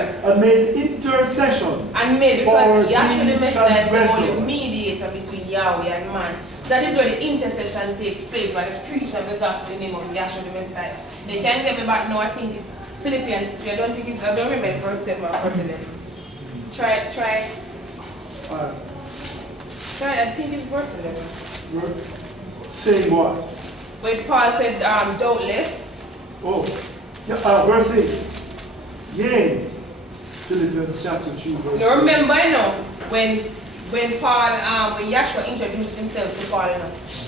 world. And made intercession. And made, for because Yahshua the the Messiah is the transgressor. only mediator between Yahweh and man. That is where the intercession takes place by the preaching of the gospel in the name of Yahshua the Messiah. They can't get me back now. I think it's Philippians 3. I don't remember verse 7 or verse 11. Try. I think it's verse 11. Saying what? When Paul said, doubtless. Oh, yeah, verse 8. Yea. Philippians chapter 2, verse 8. You remember, when Paul, when Yahshua introduced himself to Paul,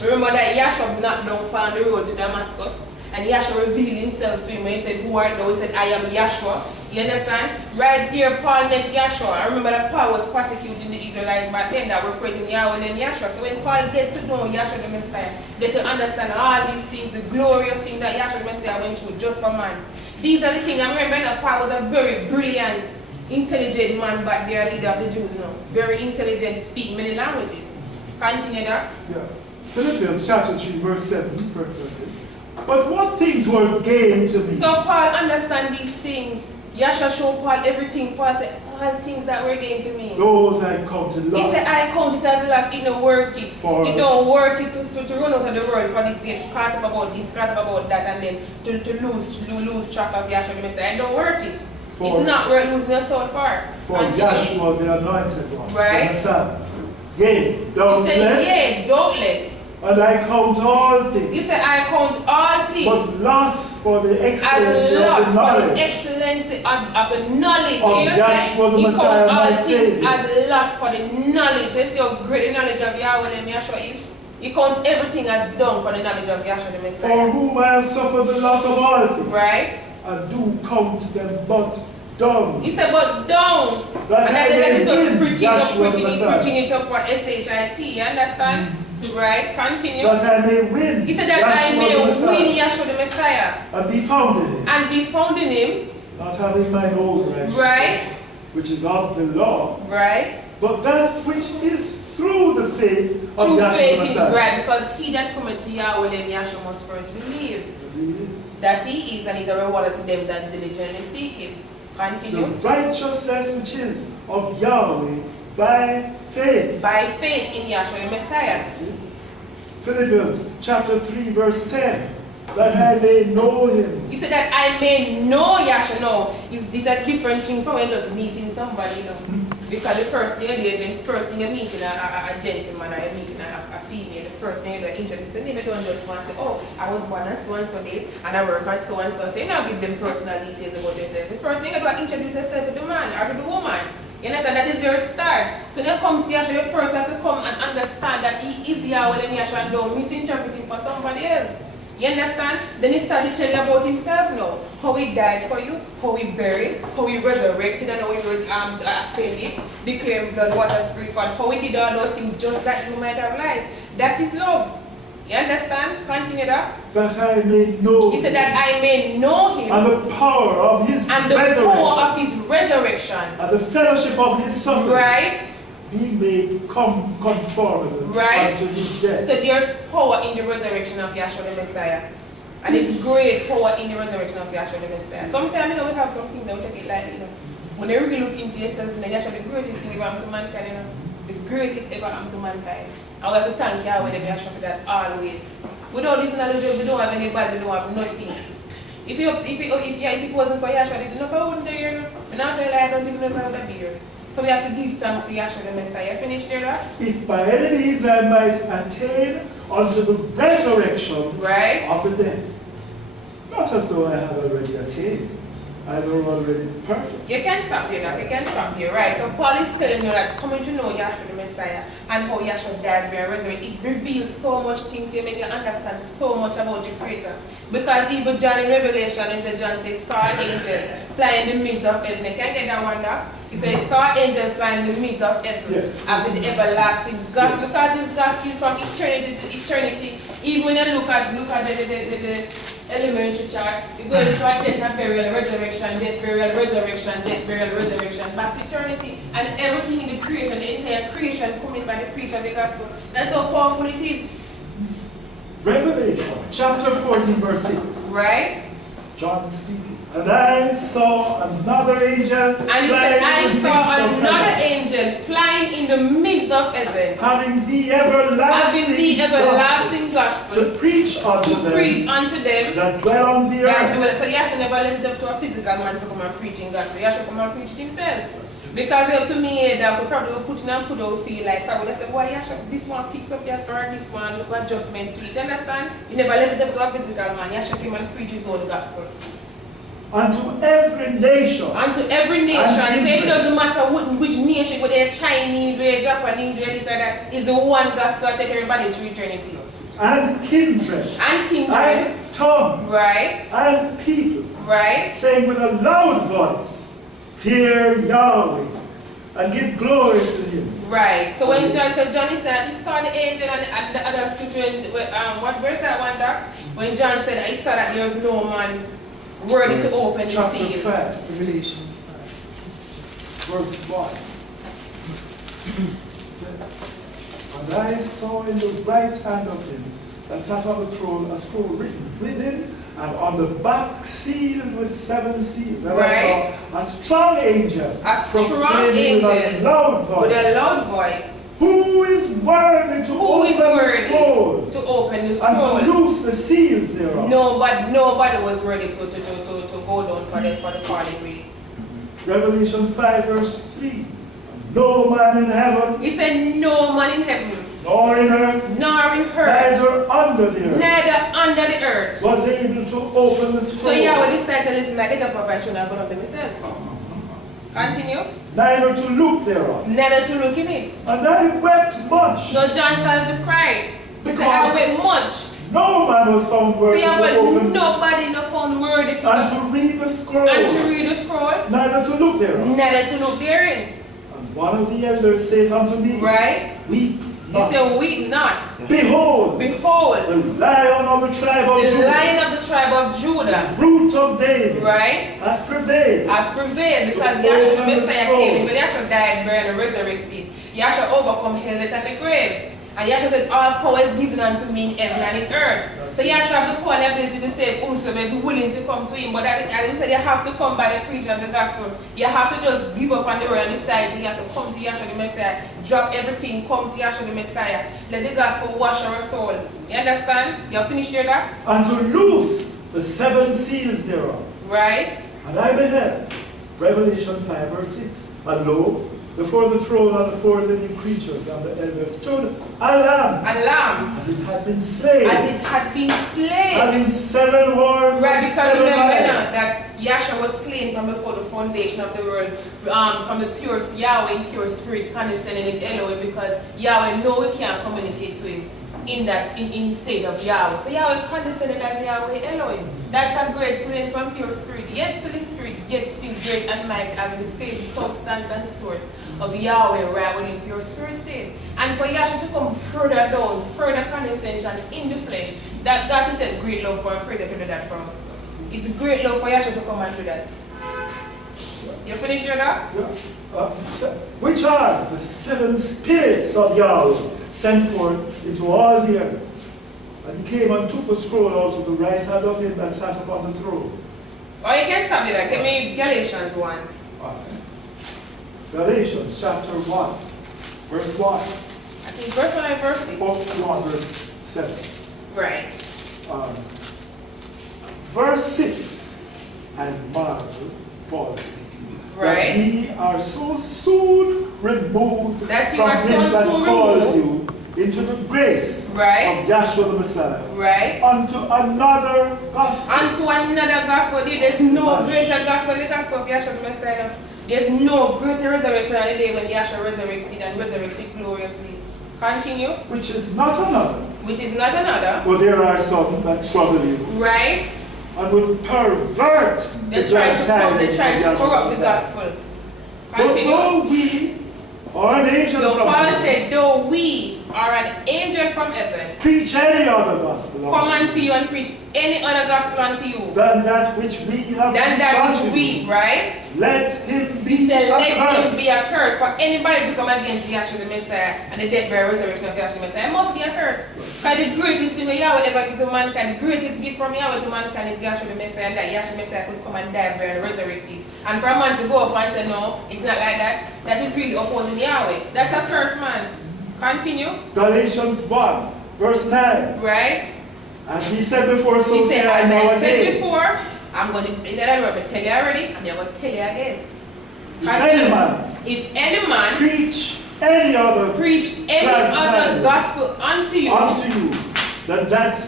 remember that Yahshua knocked down Paul on the road to Damascus, and Yahshua revealed himself to him when he said, who art thou? He said, I am Yahshua. You understand? Right there, Paul met Yahshua. I remember that Paul was persecuting the Israelites back then that were praising Yahweh and Yahshua. So when Paul get to know Yahshua the Messiah, get to understand all these things, the glorious things that Yahshua the Messiah went through just for man. These are the things. I remember that Paul was a very brilliant, intelligent man back there, leader of the Jews now. Very intelligent, speak many languages. Continue that. Yeah. Philippians chapter 3, verse 7. But what things were gained to me? So Paul understand these things. Yahshua showed Paul everything. Paul said, all things that were gained to me. Those I counted loss. He said, I count it as loss. It don't worth it. It don't worth it to run out of the world for this day, to caught up about this, caught up about that, and then to lose track of Yahshua the Messiah. It don't worth it. It's not worth losing your soul for. For Yahshua the anointed one. Right. The Son. Yea, doubtless. He said, yea, doubtless. And I count all things. He said, I count all things. But loss for the excellency as loss of the knowledge. for the excellency of the knowledge. Of Yahshua the Messiah, all my things Savior. as loss for the knowledge. You see how great the knowledge of Yahweh and Yahshua is? He counts everything as dung for the knowledge of Yahshua the Messiah. For whom I have suffered the loss of all things. Right? And do count them but dung. He said, but dung. That is just putting it up for SHIT. You understand? Right? Continue. That I may win. He said that I may win Yahshua the Messiah. And be found in him. And be found in him. Not having mine own righteousness. Right? Which is of the law. Right? But that which is through the faith of Through Yahshua faith the is Messiah. right, because he that cometh to Yahweh and Yahshua must first believe That he is. that he is, and is a rewarder to them that diligently seek him. Continue. The righteousness which is of Yahweh by faith. By faith in Yahshua the Messiah. Philippians chapter 3 verse 10. That I may know him. You said that I may know Yahshua. No, is this a different thing from when you're just meeting somebody, you know? Because the first thing you do, first thing you're meeting a gentleman or you're meeting a female, the first thing you're introducing them, you don't just want to say, oh, I was born on so-and-so date and I work on so-and-so. So you now give them personal details about yourself. The first thing you do is introduce yourself to the man or to the woman. You understand? That is your start. So when you come to Yahshua, you first have to come and understand that he is Yahweh and Yahshua and don't misinterpret him for somebody else. You understand? Then he started telling you about himself now. How he died for you, how he buried, how he resurrected, and how he was ascended, declaring blood, water, spirit, and how he did all those things just that you might have life. That is love. You understand? Continue that. That I may know. He said that I may know him. And the power of his resurrection. Power of his resurrection. And the fellowship of his suffering. Right. Be made conformable right. unto his death. So there's power in the resurrection of Yahshua the Messiah. And it's great power in the resurrection of Yahshua the Messiah. Sometimes, you know, we have something that we take it lightly, you know. When you really look into yourself, you know, Yahshua the greatest thing ever happened to mankind, you know. The greatest ever happened to mankind. And we have to thank Yahweh and Yahshua for that always. Without this knowledge, we don't have any bad, we don't have nothing. If it wasn't for Yahshua, I wouldn't be here. I'm not trying to lie, I don't even know if I would be here. So we have to give thanks to Yahshua the Messiah. Finish there, right? If by any means I might attain unto the resurrection right. of the dead. Not as though I have already attained. I am already perfect. You can't stop here, that. You can't stop here, right? So Paul is telling you that coming to know Yahshua the Messiah and how Yahshua died and resurrected, it reveals so much things to you, make you understand so much about the Creator. Because even John in Revelation, in John says, saw an angel fly in the midst of heaven. You can't get that one now. He says, saw an angel fly in the midst of heaven after the everlasting gospel. Because this gospel is from eternity to eternity. Even when you look at the elementary chart, you go into death, burial, resurrection, death, burial, resurrection, death, burial, resurrection, back to eternity. And everything in the creation, the entire creation coming by the preaching of the gospel. That's how powerful it is. Revelation chapter 14 verse 6. Right? John speaking. And I saw another angel. And he said, I saw another angel flying in the midst of heaven, having the everlasting gospel to preach unto them that dwell on the earth. So you have to never lift up to a physical man to come and preach in gospel. You have to come and preach it himself. Because up to me, that we probably put in and put out feel like probably say, boy, this one fix up your story, this one look adjustment to it. Understand? You never lift it up to a physical man. You have to come and preach his own gospel. Unto every nation. Unto every nation. Say it doesn't matter which nation, whether they're Chinese, whether they're Japanese, whether this or that, is the one gospel that take everybody to eternity. And kindred. And kindred. And tongue. Right. And people. Right. Saying with a loud voice, fear Yahweh and give glory to him. Right. So when John said, he saw the angel and the other scripture, what verse that one, Doc? When John said, he saw that there was no man worthy to open the seal. Chapter 5, Revelation 5, verse 1. And I saw in the right hand of him that sat on the throne a scroll written within and on the back sealed with 7 seals. And right. I saw a strong angel. With a loud voice. Who is worthy to open the scroll? To open the scroll. And to loose the seals thereof. Nobody was ready to go down for the 40 degrees. Revelation 5 verse 3. No man in heaven. He said no man in heaven. Nor in earth. Neither under the earth. Was able to open the scroll. So Yahweh decides to listen, I get up and should not go up to myself. Continue. Neither to look thereof. Neither to look in it. And I wept much. No, John started to cry. He said, I wept much. No man was found worthy to open. Nobody no found worthy and to read the scroll. Neither to look therein. And one of the elders said unto me, right? Weep not. He said, weep not. Behold, the Lion of the tribe of Judah. The Lion of the tribe of Judah. The root of David. Right? Hath prevailed. Because Yahshua the Messiah came in, but Yahshua died, buried, and resurrected. Yahshua overcome hell, death, and the grave. And Yahshua said, all power is given unto me in heaven and in earth. So Yahshua have the power and the ability to save whosoever is willing to come to him. But as we said, you have to come by the preaching of the gospel. You have to just give up on the road and decide. So you have to come to Yahshua the Messiah. Drop everything, come to Yahshua the Messiah. Let the gospel wash our soul. You understand? You have finished there, that? And to loose the 7 seals thereof. Right. And I beheld, Revelation 5 verse 6. And lo, before the throne and the 4 living creatures and the elders stood a lamb. As it had been slain. Having 7 horns. Right, because remember now that Yahshua was slain from before the foundation of the world. From the pure Yahweh and pure spirit condescending with Elohim, because Yahweh know we can't communicate to him in state of Yahweh. So Yahweh condescended as Yahweh Elohim. That's a great slain from pure spirit, yet still in spirit, yet still great and mighty, having the same substance and source of Yahweh rather in pure spirit state. And for Yahshua to come further down, further condescension in the flesh, that is a great love for a creator to do that for us. It's great love for Yahshua to come and do that. You finished your that? Yeah. Which are the 7 spirits of Yahweh sent forth into all the earth. And he came and took the scroll out of the right hand of him that sat upon the throne. Oh, you can stop me there. Give me Galatians 1. Galatians chapter 1, verse 1. I think verse 1 and verse 6. 1 verse 7. Right. Verse 6. And marvel, Paul said, right. That ye are so soon removed that you from are him that called you into the grace right. of Yahshua the Messiah. Right. Unto another gospel. Unto another gospel. There's no greater gospel than the gospel of Yahshua the Messiah. There's no greater resurrection on the day when Yahshua resurrected and resurrected gloriously. Continue. Which is not another. Which is not another. Well, there are some that trouble you. Right. And will pervert They're trying to corrupt the gospel. Continue. Though we are an angel from Paul heaven, said, though we are an angel from heaven, preach any other gospel come unto you and preach any other gospel unto you than that which we have right? let him be said, let him be a curse. For anybody to come against Yahshua the Messiah and the death, burial, resurrection of Yahshua the Messiah, it must be a curse. Because the greatest thing Yahweh ever gave to mankind, the greatest gift from Yahweh to mankind is Yahshua the Messiah, and that Yahshua the Messiah could come and die, buried, and resurrected. And for a man to go up and say, no, it's not like that, that is really opposing Yahweh. That's a curse, man. Continue. Galatians 1, verse 9. Right. And he said before, so he said, as I said again. before, I'm going to tell you already, and I'm going to tell you again. If any man preach any other gospel unto you, than that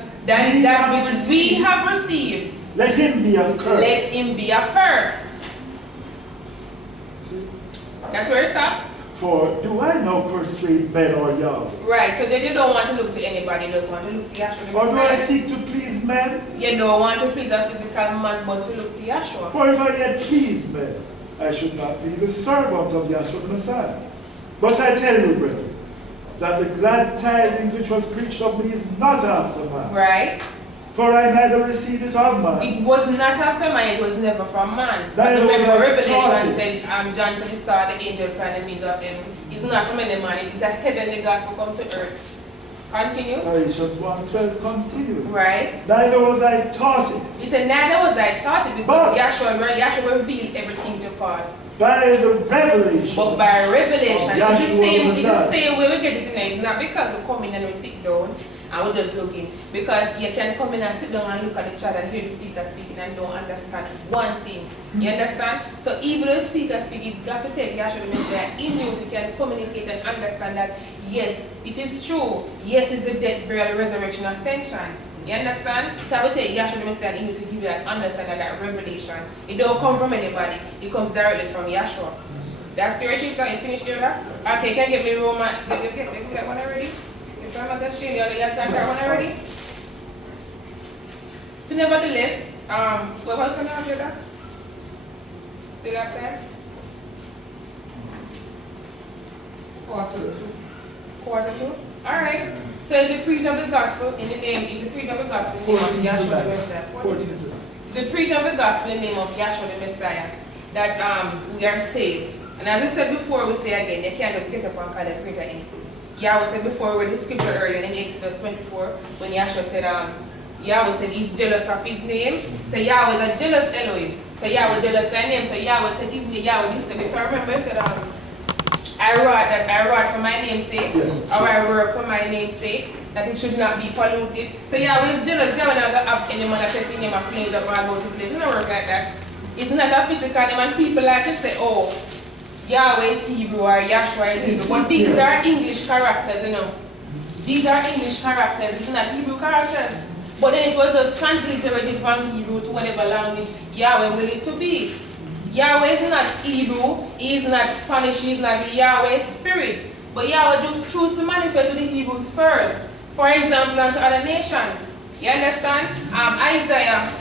which we have received, let him be accursed. Let him be accursed. See? That's where it stops. For do I now persuade men or Yahweh? Right, so then you don't want to look to anybody, you just want to look to Yahshua. Or do I seek to please men? You don't want to please a physical man, but to look to Yahshua. For if I yet please men, I should not be the servant of Yahshua the Messiah. But I tell you, brethren, that the glad tidings which was preached of me is not after man. Right. For I neither received it of man. It was not after man, it was never from man. Remember, Revelation said, John said, he saw the angel flying in the midst of heaven. It's not from any man, it is a heavenly gospel come to earth. Continue. Galatians 1:12 continue. Right. Neither was I taught it. He said, neither was I taught it, because Yahshua revealed everything to Paul. By the revelation. But by revelation. It's the same way we get it in there. It's not because we come in and we sit down and we're just looking. Because you can come in and sit down and look at the chat and hear the speaker speaking and don't understand one thing. You understand? So even though the speaker speaking, you got to take Yahshua the Messiah in you to can communicate and understand that yes, it is true. Yes, it's the death, burial, resurrection, ascension. You understand? So I will take Yahshua the Messiah in you to give you that understanding, that revelation. It don't come from anybody. It comes directly from Yahshua. That's your thing. Can you finish there? Okay, can you get me Roman? Get me that one already? So I'm not going to show you that one already. So nevertheless, what else can I have there? Still up there? Quarter two. Alright. So it's a preaching of the gospel in the name, it's a preaching of the gospel in the name of Yahshua the Messiah. It's a preaching of the gospel in the name of Yahshua the Messiah that we are saved. And as we said before, we say again, you can't just get up and call the creator anything. Yahweh said before, we read the scripture earlier in Exodus 24, when Yahshua said, Yahweh said he's jealous of his name. So Yahweh is a jealous Elohim. So Yahweh jealous of their name. So Yahweh take his name. Yahweh this thing. If I remember, he said, I wrought for my name's sake, or I work for my name's sake, that it should not be polluted. So Yahweh is jealous. Yahweh never have anyone that says name of flames up or go to place. It doesn't work like that. It's not a physical name, and people like to say, oh, Yahweh is Hebrew or Yahshua is Hebrew. But these are English characters, you know. These are English characters, it's not Hebrew characters. But then it was just transliterated from Hebrew to whatever language Yahweh will it to be. Yahweh is not Hebrew, he is not Spanish, he is not Yahweh spirit. But Yahweh just chose to manifest with the Hebrews first. For example, unto other nations. You understand? Isaiah.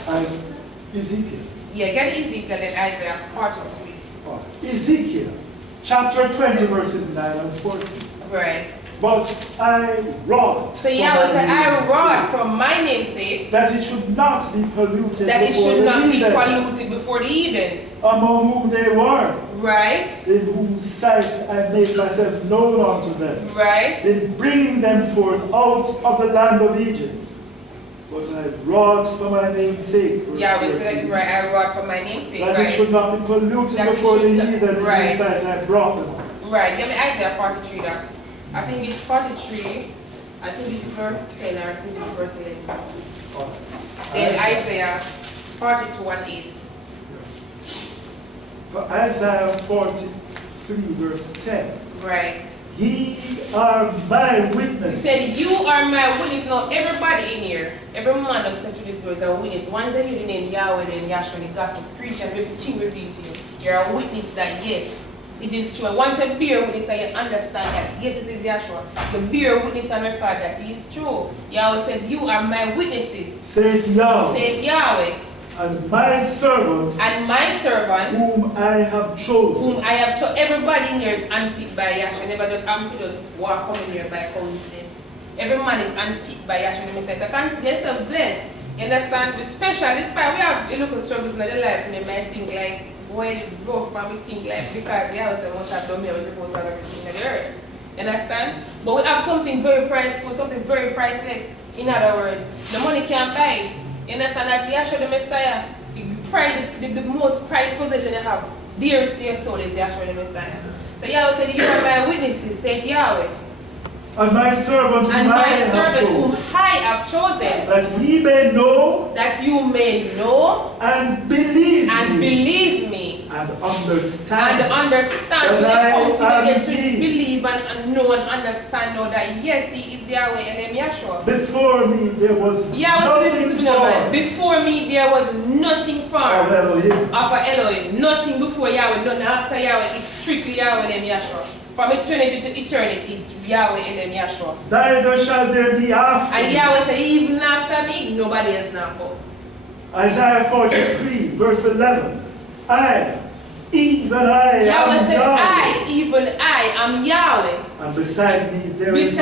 Ezekiel. Yeah, get Ezekiel and Isaiah, part 3. Ezekiel, chapter 20, verses 9 and 14. Right. But I wrought. So Yahweh said, I wrought for my name's sake. That it should not be polluted. That it should not be polluted before the heathen. Among whom they were. Right. In whose sight I made myself known unto them. Right. In bringing them forth out of the land of Egypt. But I wrought for my name's sake. Yahweh said, right, I wrought for my name's sake. That it should not be polluted before the heathen. In whose sight I brought them out. Right. Give me Isaiah 43 there. I think it's 43. I think it's verse 10 or I think it's verse 11. Then Isaiah 42 and 8. For Isaiah 43 verse 10. Right. Ye are my witness. He said, you are my witness. Now everybody in here, every man that steps through this door is a witness. Once they hear the name Yahweh, then Yahshua, the gospel preach and everything revealed to you. You're a witness that yes, it is true. Once you bear witness and you understand that yes, it is Yahshua, you bear witness and record that it is true. Yahweh said, you are my witnesses. Said Yahweh. Said Yahweh. And my servant. And my servant. Whom I have chosen. Whom I have chosen. Everybody in here is unpicked by Yahshua. Never just just walk coming here by coincidence. Every man is unpicked by Yahshua the Messiah. So consider yourself blessed. You understand? Especially despite we have a little struggles in the life and you might think like, well, rough from we think like because the house must have done me, we're supposed to have everything in the earth. You understand? But we have something very priceless, something very priceless. In other words, the money can't buy it. You understand? As Yahshua the Messiah, the most prized possession you have, dearest to your soul is Yahshua the Messiah. So Yahweh said, you are my witnesses, said Yahweh. And my servant whom I have chosen. That ye may know. That you may know. And believe me. And understand. So they come to begin to believe and know and understand now that yes, he is Yahweh and Yahshua. Before me there was nothing formed. Before me there was nothing formed. Of Elohim. Nothing before Yahweh, nothing after Yahweh. It's strictly Yahweh and Yahshua. From eternity to eternity, it's Yahweh and Yahshua. Neither shall there be after. And Yahweh said, even after me, nobody else now come. Isaiah 43, verse 11. Even I Yahweh am said, Yahweh. even I am Yahweh. And beside me there's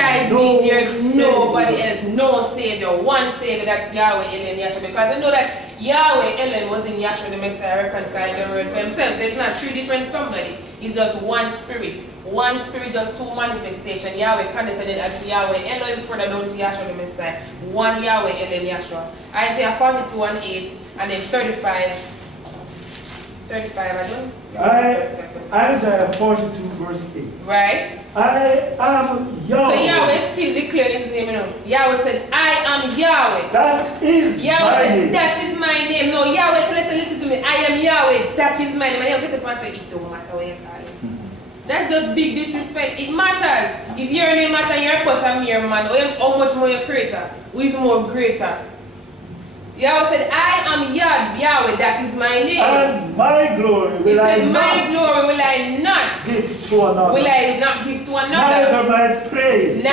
nobody else, no Savior, one Savior, that's Yahweh Elohim Yahshua. Because I know that Yahweh Elohim was in Yahshua the Messiah, reconciling the world to himself. There's not three different somebody. It's just one spirit. One spirit does two manifestations. Yahweh condescended unto Yahweh Elohim, further down to Yahshua the Messiah. One Yahweh Elohim Yahshua. Isaiah 42 and 8, and then 35. 35, I don't. Isaiah 42 verse 8. Right? I am Yahweh. So Yahweh still declaring his name, you know. Yahweh said, I am Yahweh. That is Yahweh my said, name. that is my name. No, Yahweh, listen to me. I am Yahweh. That is my name. And Yahweh get up and say, it don't matter what you call it. That's just big disrespect. It matters. If your name matters, you're but a mere man. How much more your creator? Who is more greater? Yahweh said, I am Yahweh, that is my name. And my glory will I not give to another. Neither my praise. To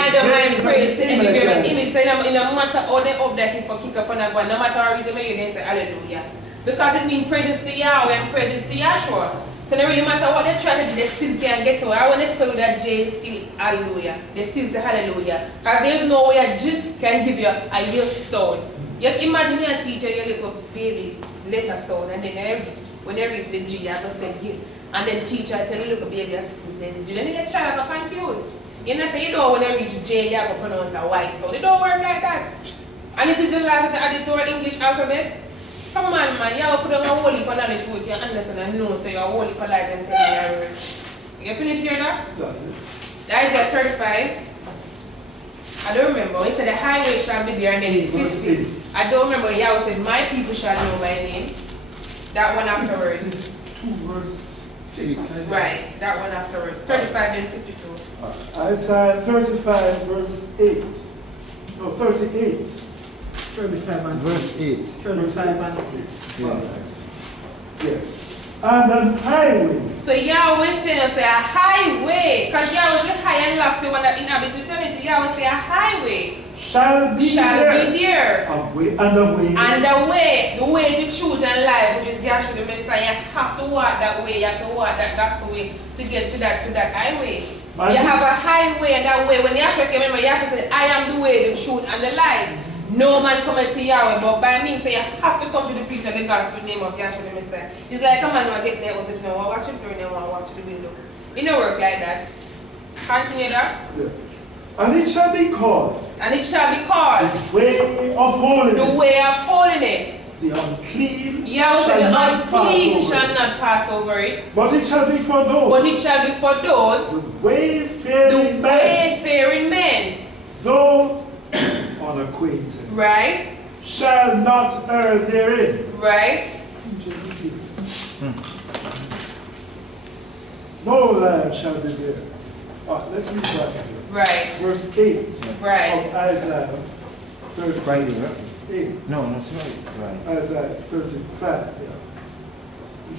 any given image. So no matter how they up there, kick up on a no matter how reason you can say hallelujah. Because it means praises to Yahweh and praises to Yahshua. So no really matter what they try to do, they still can't get to it. I want to spell that J is still hallelujah. They still say hallelujah. Because there's no way a J can give you a yield sound. You can imagine your teacher, your little baby letter sound, and then when they reach the G, you have to say G. And then teacher tell the little baby a school says G. Then the child go confused. You know, say you know when they reach J, you have to pronounce a Y sound. It don't work like that. And it is the last of the added to our English alphabet. Come on, man, you have to put on a whole heap of knowledge for you can understand and know, so you're a whole heap of lies and telling your word. You finished here now? That's it. Isaiah 35. I don't remember. He said the highway shall be there and then 50. I don't remember. Yahweh said, my people shall know my name. That one afterwards. 2 verse 6. Right, that one afterwards. 35 and 52. Isaiah 35 verse 8. No, 38. 35 and verse 8. 35 and 8. Yes. And an highway. So Yahweh said, say a highway. Because Yahweh is the high and lofty one that inhabits eternity. Yahweh say a highway. Shall be there. The way to truth and life, which is Yahshua the Messiah. You have to walk that way. You have to walk that gospel way to get to that highway. You have a highway, and that way, when Yahshua came in, Yahshua said, I am the way, the truth, and the life. No man cometh to Yahweh, but by me, so you have to come to the preach of the gospel name of Yahshua the Messiah. It's like a man who get there, but no one watch it door, no one watch the window. It don't work like that. Continue that. Yes. And it shall be called. And it shall be called. The way of holiness. The way of holiness. The unclean. Yahweh said the unclean shall not pass over it. But it shall be for those. But it shall be for those. The wayfaring men. Though unacquainted. Right. Shall not err therein. Right. No land shall be there. Let's read that again. Right. Verse 8 right. of Isaiah 35. Right here. 8. No, that's right. Right. Isaiah 35. Yeah. He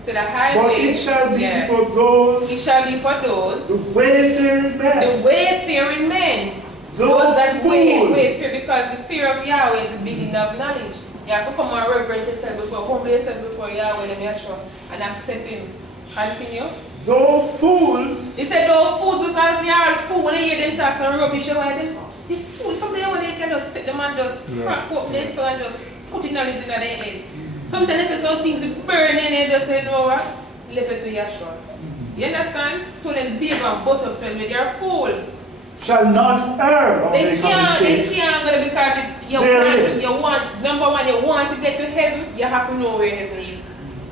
said, a highway. but it shall be for those. It shall be for those. The wayfaring men. The wayfaring men. Those that wayfare, because the fear of Yahweh is the beginning of knowledge. You have to come and reverence yourself before, humble yourself before Yahweh and Yahshua and accept Him. Continue. Though fools. He said, though fools, because they are fools. When they hear them talk some rubbish, why is it? The fools, something when they can just take them and just crack up their skull and just put in knowledge in their head. Sometimes they say some things burn in it, just say, no, what? Left it to Yahshua. You understand? To them big and butt up, so they are fools. Shall not err or They make a mistake. can't, but because number one, you want to get to heaven, you have to know where heaven is.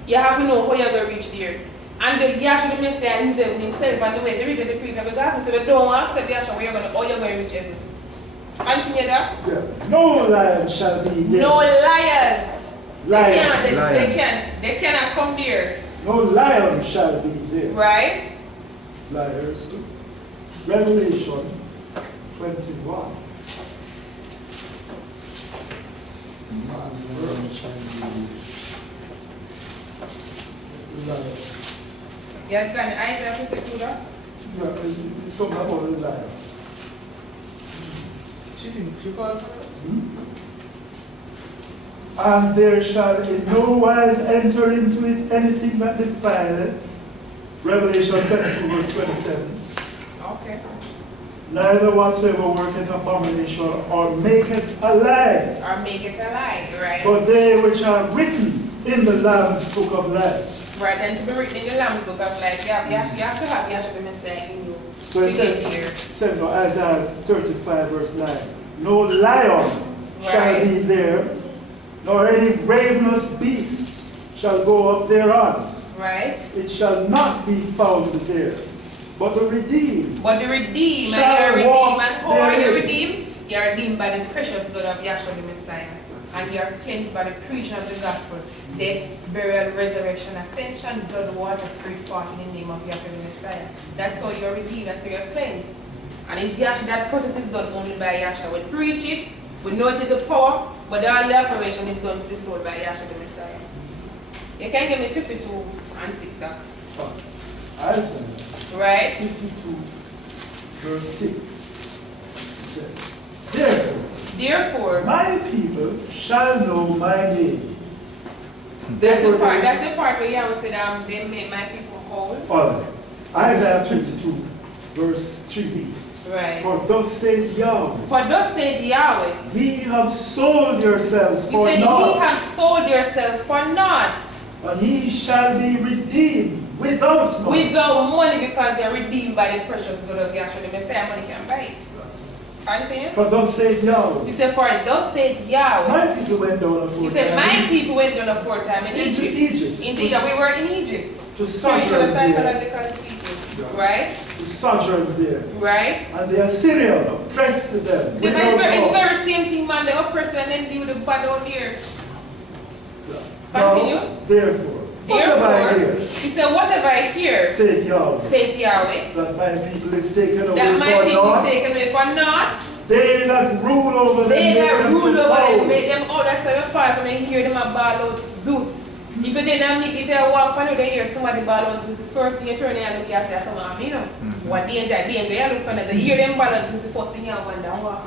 You have to know how you're going to reach there. And Yahshua the Messiah himself and the way to reach the priest of the gospel, so they don't accept Yahshua where you're going to reach heaven. Continue that. Yeah. No lion shall be there. No liars. Lion. They cannot come there. No lion shall be there. Right? Liars. Revelation 21. Lion. Yeah, can Isaiah 52 that? Yeah, it's something about a lion. She called her? And there shall in no wise enter into it anything that defileth. Revelation 22 verse 27. Okay. Neither whatsoever worketh abomination or maketh a lie. Or make it a lie, right? But they which are written in the Lamb's book of life. Right, and to be written in the Lamb's book of life, you have to have Yahshua the Messiah in you. So it says no, Isaiah 35 verse 9. No lion shall be there, nor any ravenous beast shall go up thereon. Right. It shall not be found there. But the redeemed. But the redeemed, and you're redeemed, and how are you redeemed? You are redeemed by the precious blood of Yahshua the Messiah. And you are cleansed by the preaching of the gospel. Death, burial, resurrection, ascension, blood, water, spirit, fought in the name of Yahshua the Messiah. That's how you're redeemed, that's how you're cleansed. And it's Yahshua, that process is done only by Yahshua. We preach it, we know it is a power, but all the operation is done to the soul by Yahshua the Messiah. You can give me 52 and 6 doc. Isaiah Right? 52 verse 6. It says, Therefore, my people shall know my name. That's the part where Yahweh said, they make my people whole. Alright. Isaiah 22 verse 3. Right. For thus saith Yahweh. For thus saith Yahweh. Ye have sold yourselves for naught. Ye have sold yourselves for naught. And ye shall be redeemed without money. Without money, because you're redeemed by the precious blood of Yahshua the Messiah. Money can buy it. Continue. For thus saith Yahweh. He said, for thus saith Yahweh. My people went down a fourth time. He said, my people went down a fourth time in into Egypt. Into Egypt. We were in Egypt. To sojourn psychological speaking. Right? To sojourn there. Right? And the Assyrian oppressed them. The very same thing, man. They oppress and then deal with the bad down here. Continue. Now, therefore, whatever I hear, he said, whatever I hear, saith Yahweh, that my people is taken away that my for people naught. is taken away for naught. They that rule over them, make them out. That's why we pass and then hear them a ball out Zeus. If you didn't meet, if you walk on the hear somebody ball out Zeus, the first thing you turn and look at say, someone, you know, what danger, you look for them. You hear them ball out Zeus, the first thing you wonder, what?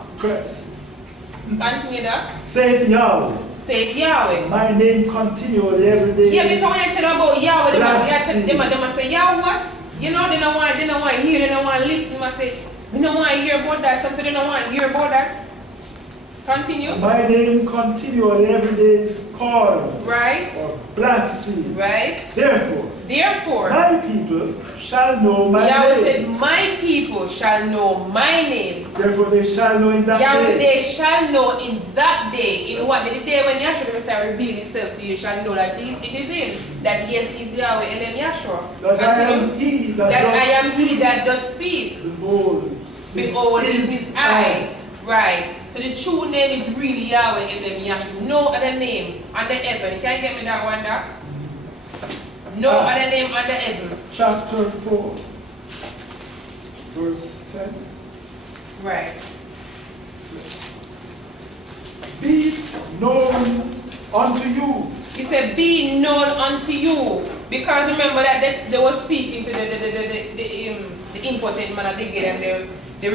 Continue that. Saith Yahweh. Saith Yahweh. My name continually every day. Yeah, because when you tell about Yahweh, they say, Yahweh what? You know, they don't want to hear, they don't want to listen. They say, we don't want to hear about that. Some say they don't want to hear about that. Continue. My name continually every day is called. Right. Or blasphemed. Right. Therefore, my people shall know my name. Yahweh said, my people shall know my name. Therefore, they shall know in that Yahweh day. said, they shall know in that day. In what? The day when Yahshua the Messiah revealed himself to you, you shall know that it is him. That yes, he is Yahweh and then Yahshua. That I am he that doth speak. Behold, it is I. Right. So the true name is really Yahweh and then Yahshua. No other name under heaven. You can't get me that one, Doc? No other name under heaven. Chapter 4, verse 10. Right. Be it known unto you. He said, be known unto you. Because remember that they were speaking to the impotent man at the gate, and they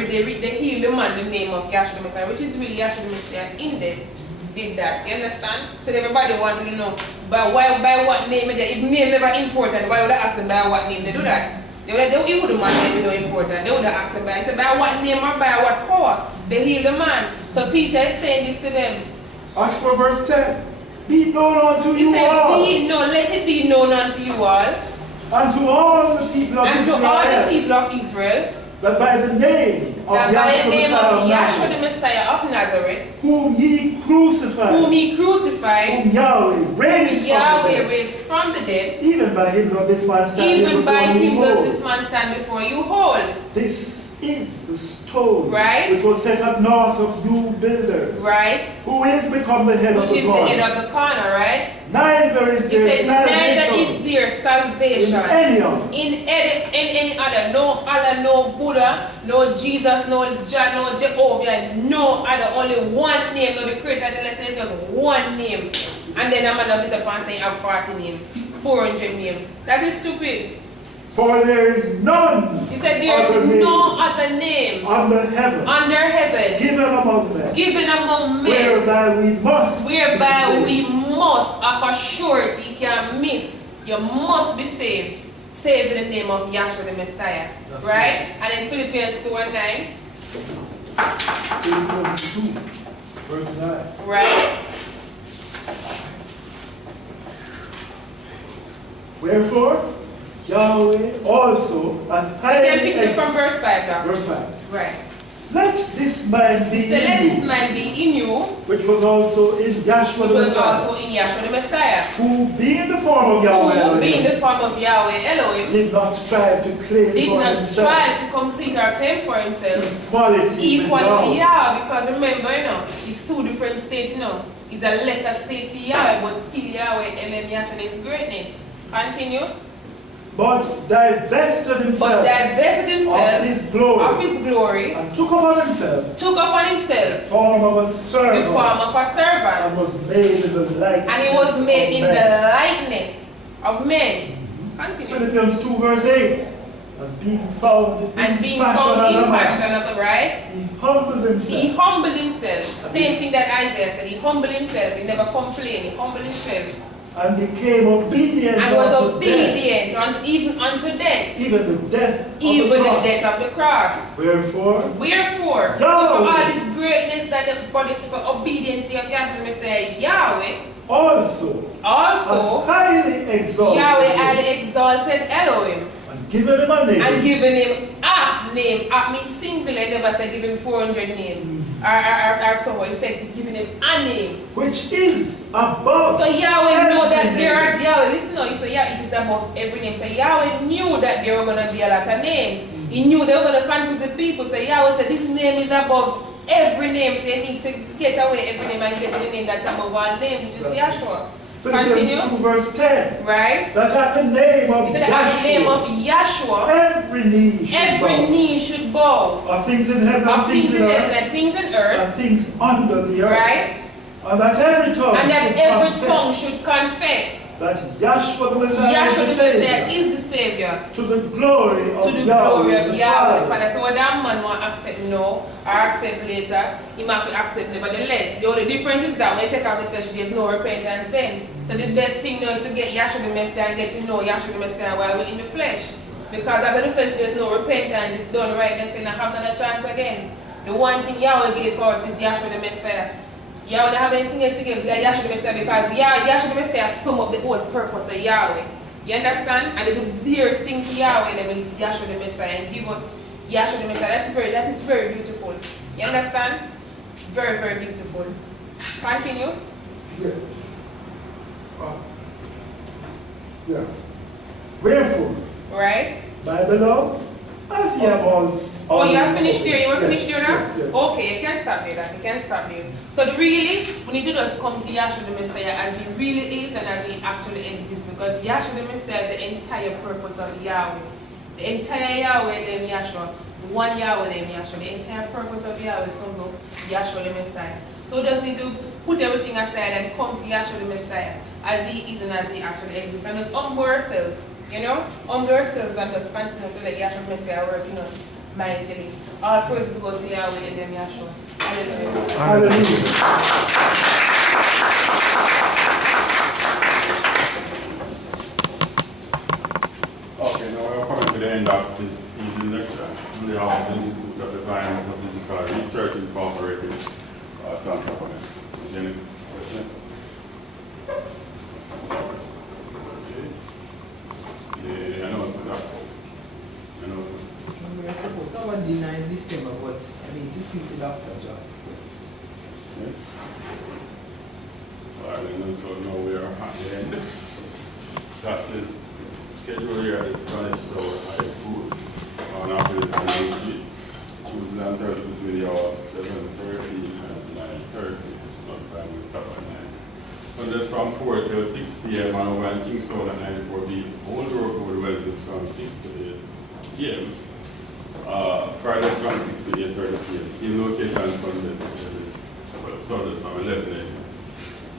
healed the man in the name of Yahshua the Messiah, which is really Yahshua the Messiah in them. Did that, you understand? So everybody wanted to know by what name. If name never important, why would I ask them by what name they do that? They wouldn't mind name no important. They would have asked them by what name or by what power they heal the man. So Peter is saying this to them. Ask for verse 10. be known unto He you said, all. be known, let it be known unto you all. And to all the people of And to Israel. all the people of Israel. That by the name of That by the name of Yahshua the Nazareth, Messiah of Nazareth. whom ye crucified. Whom he crucified. Whom Yahweh raised from the dead. Even by him does this man stand Even by him whole. does this man stand before you whole. This is the stone right, which was set at naught of you builders. Right. Who is become the head of the corner. Which is the head of the corner, right? Neither is there salvation. Neither is there salvation. In any other. No other, no Buddha, no Jesus, no Jah, no Jehovah, no other. Only one name. No, the creator of the lesson is just one name. And then I'm gonna bit up and say I have 40 names. 400 names. That is stupid. For there is none. He said there is no other name under heaven given among men whereby we must of a surety you can miss. You must be saved. Saved in the name of Yahshua the Messiah. That's right? It. And in Philippians 2:9. Philippians 2, verse 9. Right? Wherefore, Yahweh also and highly from verse 5 now. Verse 5. Right. Let this mind be let this mind be in you, which was also in Yahshua the Messiah. Who being the form of Yahweh Elohim did not strive to claim to complete or claim for himself equality with Yahweh, because remember, it's two different states, It's a lesser state to Yahweh, but still Yahweh Elohim Yahshua is greatness. Continue. But divested himself of his glory and took upon himself the form of a servant and was made in the likeness of men. Continue. Philippians 2 verse 8. And being found in fashion of the right, he humbled himself. Same thing that Isaiah said. He humbled himself. He never complained. He humbled himself. And became obedient even unto death. Even the death of the cross. Wherefore? So for all this greatness for obedience of Yahweh, Messiah, Yahweh also highly exalted Yahweh highly exalted Elohim. And given him a name. And given him a name. A means singular. He never said give him 400 names. Or so he said giving him a name. Which is above. So Yahweh know that there are Yahweh. Listen now, so yeah, it is above every name. So Yahweh knew that there were gonna be a lot of names. He knew they were gonna confuse the people. So Yahweh said this name is above every name. So you need to get away every name and get the name that's above all name, which is Yahshua. Continue. 2 verse 10. Right. That at the name of He said at the name of Yahshua, every knee should bow. Of things in heaven, of things in heaven, and things in earth, and things under the earth. Right. And that every tongue should confess that Yahshua the Messiah is the Savior. To the glory of Yahweh the Father. So what that man won't accept now or accept later, he might accept nevertheless. The only difference is that when you take out the flesh, there's no repentance then. So the best thing now is to get Yahshua the Messiah and get to know Yahshua the Messiah while we're in the flesh. Because after the flesh, there's no repentance. It's done right, then so you have another chance again. The one thing Yahweh gave for us is Yahshua the Messiah. Yahweh don't have anything else to give like Yahshua the Messiah, because Yahshua the Messiah sum up the whole purpose of Yahweh. You understand? And the dearest thing to Yahweh them is Yahshua the Messiah, and give us Yahshua the Messiah. That is very beautiful. You understand? Very, very beautiful. Continue. Yes. Yeah. Wherefore? Right. My beloved, as ye have all. Oh, you have finished there? You want to finish there now? Yes. Okay, you can't stop there. You can't stop there. So really, we need to just come to Yahshua the Messiah as he really is and as he actually exists, because Yahshua the Messiah is the entire purpose of Yahweh. The entire Yahweh named Yahshua. One Yahweh named Yahshua. The entire purpose of Yahweh is somehow Yahshua the Messiah. So we just need to put everything aside and come to Yahshua the Messiah as he is and as he actually exists. And just humble ourselves, humble ourselves and just continue to let Yahshua the Messiah work in us mightily. All praises go to Yahweh and them Yahshua. Hallelujah. Hallelujah. Okay, now we're coming to the end of this evening lecture on the Institute of Divine Metaphysical Research Incorporated. Thanks for coming. Any question? dinner in December, but I mean, to speak to Dr. John. Okay. Alright, and so now we are at the end. Classes schedule here at the Spanish High School on after this Tuesday and Thursday between the hours of 7:30 and 9:30. Sometimes we stop at 9. Sundays from 4 till 6 p.m. and over in Kingston at 94B. Old Road over the Wednesdays from 6 to 8 p.m. Fridays from 6 to 8:30 p.m. Same location Sundays. Sundays from 11 a.m.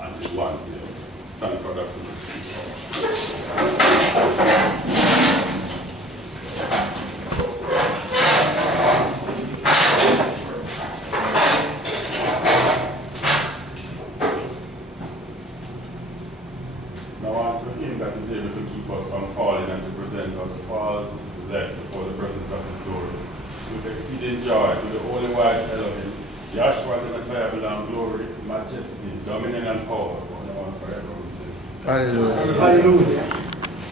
until 1 p.m. Stand for that. Now, one thing that is able to keep us from falling and to present us faultless before the presence of His glory, with exceeding joy, to the only wise Elohim, Yahshua the Messiah belong glory, majesty, dominion, and power, one and forever. We say. Hallelujah. Hallelujah.